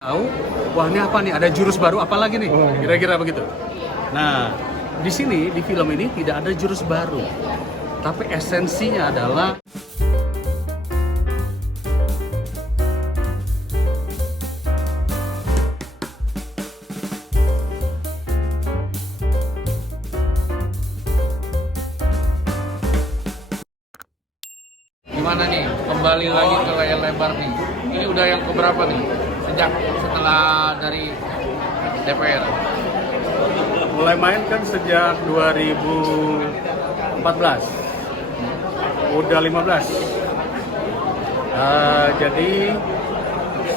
Tahu, wah ini apa nih? Ada jurus baru apa lagi nih? Kira-kira begitu. Nah, di sini di film ini tidak ada jurus baru, tapi esensinya adalah gimana nih kembali lagi ke layar lebar nih. Ini udah yang keberapa nih setelah dari DPR? mulai main kan sejak 2014. Udah 15. Jadi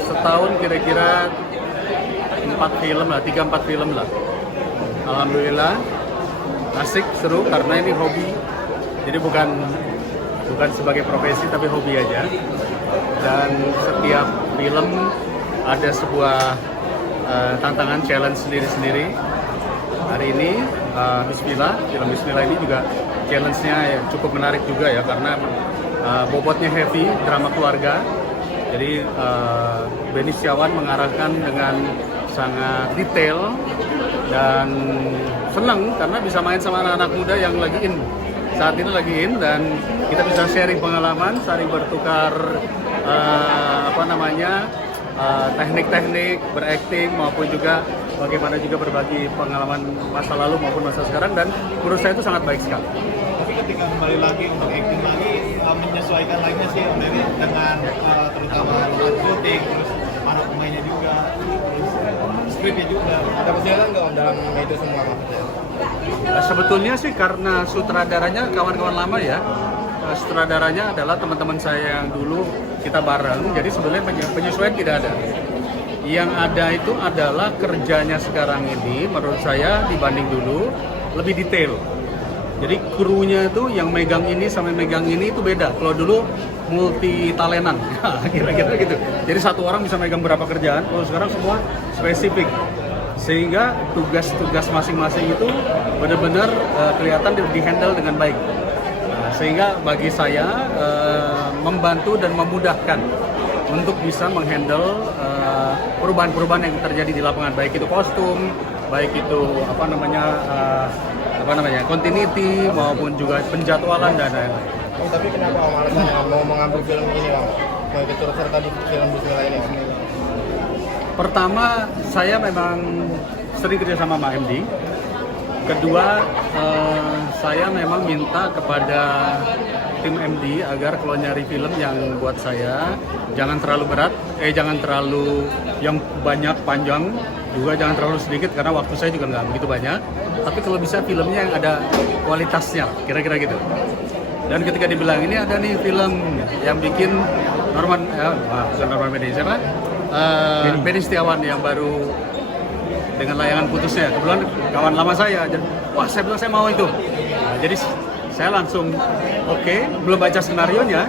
setahun kira-kira 4 film lah, 3-4 film lah. Alhamdulillah asik, seru karena ini hobi. Jadi bukan sebagai profesi tapi hobi aja. Dan setiap film ada sebuah tantangan, challenge sendiri-sendiri. Hari ini Bismillah, film Bismillah ini juga challenge-nya cukup menarik juga ya, karena bobotnya heavy, drama keluarga. Jadi Benny Setiawan mengarahkan dengan sangat detail dan senang karena bisa main sama anak-anak muda yang lagi in. Saat ini lagi in dan kita bisa sharing pengalaman, saling bertukar teknik-teknik berakting maupun juga bagaimana juga berbagi pengalaman masa lalu maupun masa sekarang, dan menurut saya itu sangat baik sekali. Tapi ketika kembali lagi untuk acting lagi, menyesuaikan lagi sih Om Dewi dengan terutama lokasi syuting, terus mana pemainnya juga, terus skripnya juga. Ada perjalanan nggak Om dalam itu semua maksudnya? Sebetulnya sih karena sutradaranya kawan-kawan lama ya. Sutradaranya adalah teman-teman saya yang dulu kita bareng, jadi sebenarnya penyesuaian tidak ada. Yang ada itu adalah kerjanya sekarang ini menurut saya dibanding dulu lebih detail. Jadi krunya itu yang megang ini sampai megang ini itu beda. Kalau dulu multi talentan, kira-kira gitu. Jadi satu orang bisa megang berapa kerjaan, kalau sekarang semua spesifik. Sehingga tugas-tugas masing-masing itu benar-benar kelihatan di-handle dengan baik. Sehingga bagi saya membantu dan memudahkan untuk bisa menghandle perubahan-perubahan yang terjadi di lapangan, baik itu kostum, baik itu continuity maupun juga penjadwalan dan lain-lain. Oh, tapi kenapa Om alasannya mau mengambil film ini Om? Mau ikut turut serta di film Bismillah ini Om? Pertama, saya memang sering kerja sama MD. Kedua, saya memang minta kepada tim MD agar kalau nyari film yang buat saya jangan terlalu berat, jangan terlalu yang banyak panjang, juga jangan terlalu sedikit karena waktu saya juga nggak begitu banyak. Tapi kalau bisa filmnya yang ada kualitasnya, kira-kira gitu. Dan ketika dibilang ini ada nih film yang bikin bukan Norman Benny, siapa? Benny Setiawan yang baru dengan layangan putusnya, kebetulan kawan lama saya, dan wah saya bilang saya mau itu. Nah, jadi saya langsung oke, belum baca skenarionya,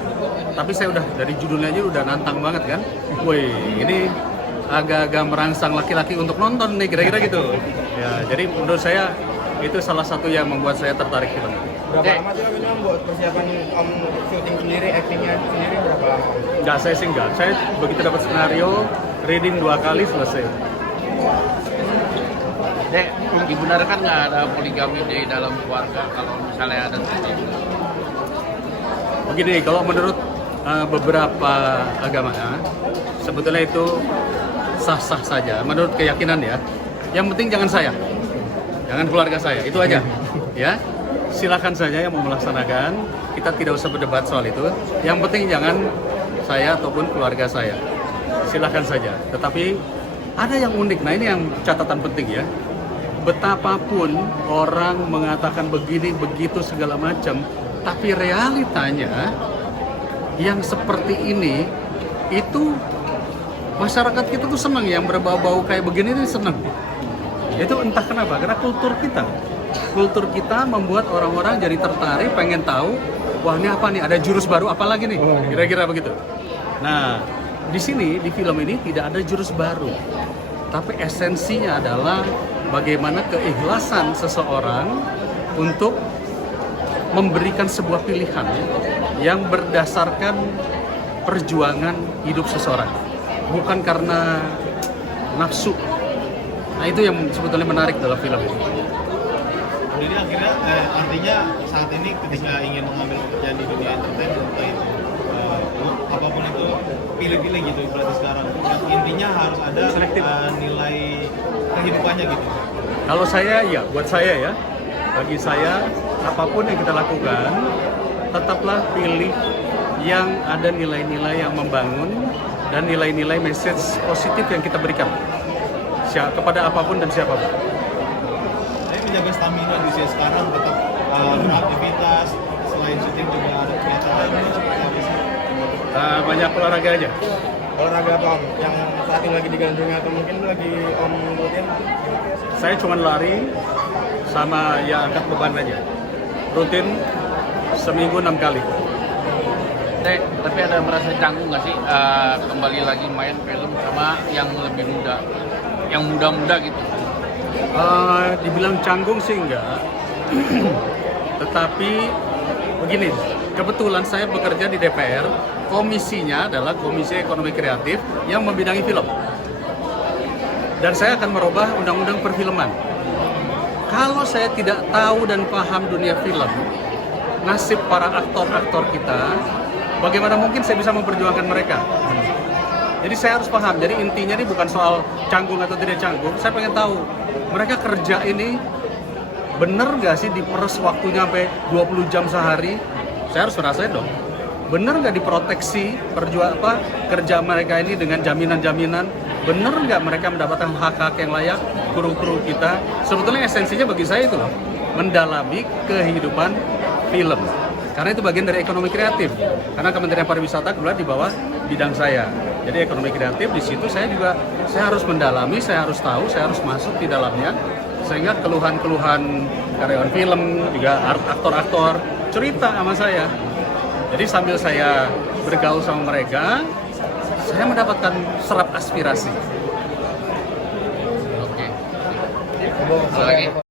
tapi saya udah dari judulnya aja udah nantang banget kan. Wih, ini agak-agak merangsang laki-laki untuk nonton nih, kira-kira gitu. Ya, jadi menurut saya itu salah satu yang membuat saya tertarik film. Berapa lama sih Om buat persiapan Om syuting sendiri, actingnya sendiri berapa lama? Enggak, saya sih enggak. Saya begitu dapat skenario, reading 2 kali selesai. Dek, dibenarkan nggak ada poligami di dalam keluarga kalau misalnya ada terjadi? Begini, kalau menurut beberapa agama, sebetulnya itu sah-sah saja. Menurut keyakinan ya. Yang penting jangan saya, jangan keluarga saya, itu aja. Ya, silakan saja yang mau melaksanakan. Kita tidak usah berdebat soal itu. Yang penting jangan saya ataupun keluarga saya. Silakan saja. Tetapi ada yang unik. Nah ini yang catatan penting ya. Betapapun orang mengatakan begini, begitu, segala macam, tapi realitanya yang seperti ini, itu masyarakat kita tuh senang, yang berbau-bau kayak begini nih senang. Itu entah kenapa, karena kultur kita membuat orang-orang jadi tertarik, pengen tahu, wah ini apa nih, ada jurus baru apa lagi nih, kira-kira begitu. Nah, di sini, di film ini tidak ada jurus baru, tapi esensinya adalah bagaimana keikhlasan seseorang untuk memberikan sebuah pilihan yang berdasarkan perjuangan hidup seseorang. Bukan karena nafsu. Nah itu yang sebetulnya menarik dalam film ini. Jadi akhirnya artinya saat ini ketika ingin mengambil pekerjaan di dunia entertainment, entah itu apapun itu, pilih-pilih gitu berarti sekarang. Intinya harus ada nilai kehidupannya gitu. Kalau saya ya, buat saya ya, bagi saya apapun yang kita lakukan, tetaplah pilih yang ada nilai-nilai yang membangun dan nilai-nilai message positif yang kita berikan kepada apapun dan siapapun. Saya menjaga stamina di usia sekarang, tetap beraktivitas, selain syuting juga ada kegiatan lain seperti apa sih? Banyak olahraga aja. Olahraga apa Om? Yang saat ini lagi digandrungi atau mungkin lagi Om rutin? Saya cuma lari sama ya angkat beban aja. Rutin seminggu 6 kali. Tapi ada merasa canggung nggak sih kembali lagi main film sama yang lebih muda, yang muda-muda gitu? Dibilang canggung sih enggak. Tetapi begini, kebetulan saya bekerja di DPR, komisinya adalah Komisi Ekonomi Kreatif yang membidangi film. Dan saya akan merubah undang-undang perfilman. Kalau saya tidak tahu dan paham dunia film, nasib para aktor-aktor kita, bagaimana mungkin saya bisa memperjuangkan mereka? Jadi saya harus paham. Jadi intinya ini bukan soal canggung atau tidak canggung. Saya pengen tahu mereka kerja ini bener nggak sih diperes waktunya sampai 20 jam sehari? Saya harus merasain dong. Bener nggak diproteksi kerja mereka ini dengan jaminan-jaminan? Bener nggak mereka mendapatkan hak-hak yang layak? Kru-kru kita. Sebetulnya esensinya bagi saya itu loh, mendalami kehidupan film. Karena itu bagian dari ekonomi kreatif. Karena Kementerian Pariwisata kebetulan di bawah bidang saya. Jadi ekonomi kreatif di situ saya harus mendalami, saya harus tahu, saya harus masuk di dalamnya. Sehingga keluhan-keluhan karyawan film, juga aktor-aktor cerita sama saya. Jadi sambil saya bergaul sama mereka, saya mendapatkan serap aspirasi. Oke. Lagi.